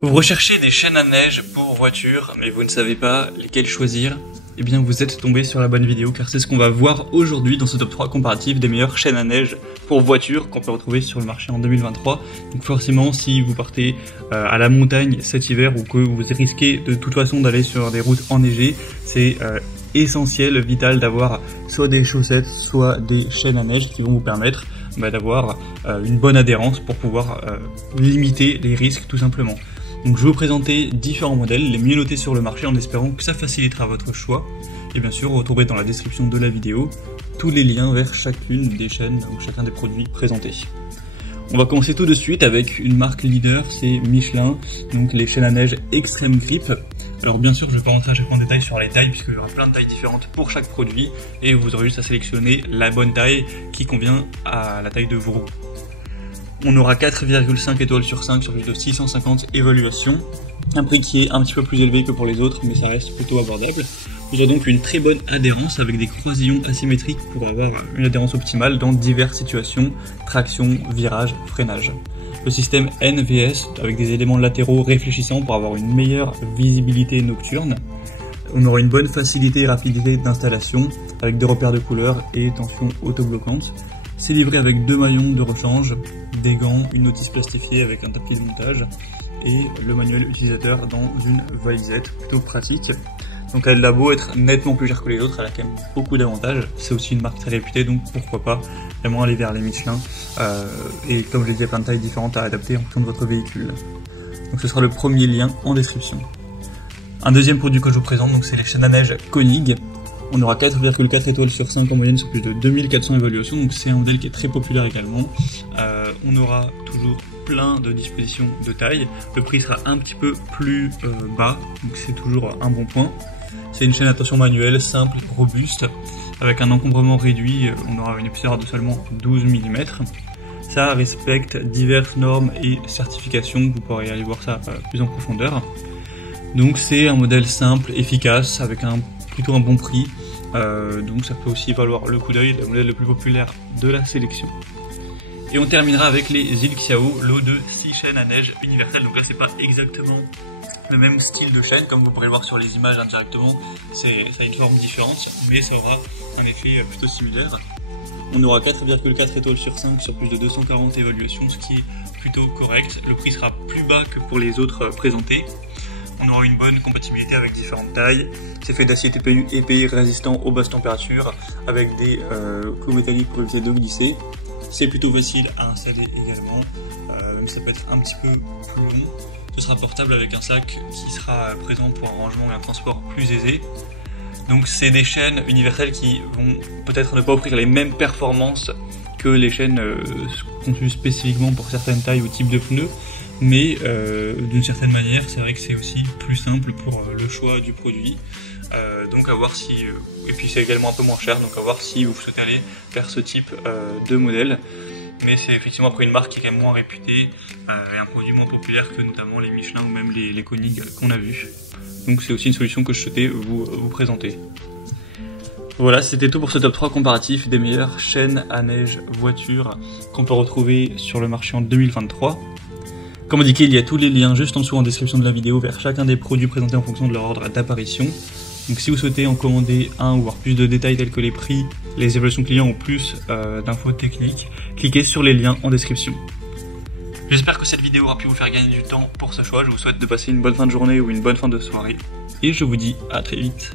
Vous recherchez des chaînes à neige pour voiture, mais vous ne savez pas lesquelles choisir? Eh bien vous êtes tombé sur la bonne vidéo, car c'est ce qu'on va voir aujourd'hui dans ce top 3 comparatif des meilleures chaînes à neige pour voiture qu'on peut retrouver sur le marché en 2023. Donc forcément, si vous partez à la montagne cet hiver ou que vous risquez de toute façon d'aller sur des routes enneigées, c'est essentiel, vital d'avoir soit des chaussettes, soit des chaînes à neige qui vont vous permettre d'avoir une bonne adhérence pour pouvoir limiter les risques tout simplement. Donc je vais vous présenter différents modèles, les mieux notés sur le marché en espérant que ça facilitera votre choix. Et bien sûr, vous retrouverez dans la description de la vidéo tous les liens vers chacune des chaînes ou chacun des produits présentés. On va commencer tout de suite avec une marque leader, c'est Michelin, donc les chaînes à neige Extreme Grip. Alors bien sûr, je ne vais pas rentrer à chaque fois en détail sur les tailles puisqu'il y aura plein de tailles différentes pour chaque produit et vous aurez juste à sélectionner la bonne taille qui convient à la taille de vos roues. On aura 4,5 étoiles sur 5 sur plus de 650 évaluations, un prix qui est un petit peu plus élevé que pour les autres mais ça reste plutôt abordable. Vous aurez donc une très bonne adhérence avec des croisillons asymétriques pour avoir une adhérence optimale dans diverses situations, traction, virage, freinage. Le système NVS avec des éléments latéraux réfléchissants pour avoir une meilleure visibilité nocturne. On aura une bonne facilité et rapidité d'installation avec des repères de couleurs et tension autobloquante. C'est livré avec 2 maillons de rechange, des gants, une notice plastifiée avec un tapis de montage et le manuel utilisateur dans une valisette plutôt pratique. Donc elle a beau être nettement plus chère que les autres, elle a quand même beaucoup d'avantages. C'est aussi une marque très réputée, donc pourquoi pas vraiment aller vers les Michelin. Et comme je l'ai dit, il y a plein de tailles différentes à adapter en fonction de votre véhicule. Donc ce sera le premier lien en description. Un deuxième produit que je vous présente, donc c'est les chaînes à neige Konig. On aura 4,4 étoiles sur 5 en moyenne sur plus de 2400 évaluations, donc c'est un modèle qui est très populaire également. On aura toujours plein de dispositions de taille. Le prix sera un petit peu plus bas, donc c'est toujours un bon point. C'est une chaîne à tension manuelle, simple, robuste, avec un encombrement réduit. On aura une épaisseur de seulement 12 mm. Ça respecte diverses normes et certifications, vous pourrez aller voir ça plus en profondeur. Donc c'est un modèle simple, efficace, avec plutôt un bon prix, donc ça peut aussi valoir le coup d'œil, le modèle le plus populaire de la sélection. Et on terminera avec les Xiao, lot de 6 chaînes à neige universelles. Donc là c'est pas exactement le même style de chaîne, comme vous pourrez le voir sur les images indirectement, ça a une forme différente, mais ça aura un effet plutôt similaire. On aura 4,4 étoiles sur 5 sur plus de 240 évaluations, ce qui est plutôt correct. Le prix sera plus bas que pour les autres présentés. On aura une bonne compatibilité avec différentes tailles. C'est fait d'acier TPU épais résistant aux basses températures avec des clous métalliques pour éviter de glisser. C'est plutôt facile à installer également, même si ça peut être un petit peu plus long. Ce sera portable avec un sac qui sera présent pour un rangement et un transport plus aisé. Donc c'est des chaînes universelles qui vont peut-être ne pas offrir les mêmes performances que les chaînes conçues spécifiquement pour certaines tailles ou types de pneus. Mais d'une certaine manière, c'est vrai que c'est aussi plus simple pour le choix du produit. Donc à voir si, et puis c'est également un peu moins cher, donc à voir si vous souhaitez aller vers ce type de modèle. Mais c'est effectivement après une marque qui est quand même moins réputée et un produit moins populaire que notamment les Michelin ou même les Konig qu'on a vus. Donc c'est aussi une solution que je souhaitais vous présenter. Voilà, c'était tout pour ce top 3 comparatif des meilleures chaînes à neige voiture qu'on peut retrouver sur le marché en 2023. Comme indiqué, il y a tous les liens juste en dessous en description de la vidéo vers chacun des produits présentés en fonction de leur ordre d'apparition. Donc si vous souhaitez en commander un ou voir plus de détails tels que les prix, les évaluations clients ou plus d'infos techniques, cliquez sur les liens en description. J'espère que cette vidéo aura pu vous faire gagner du temps pour ce choix. Je vous souhaite de passer une bonne fin de journée ou une bonne fin de soirée. Et je vous dis à très vite.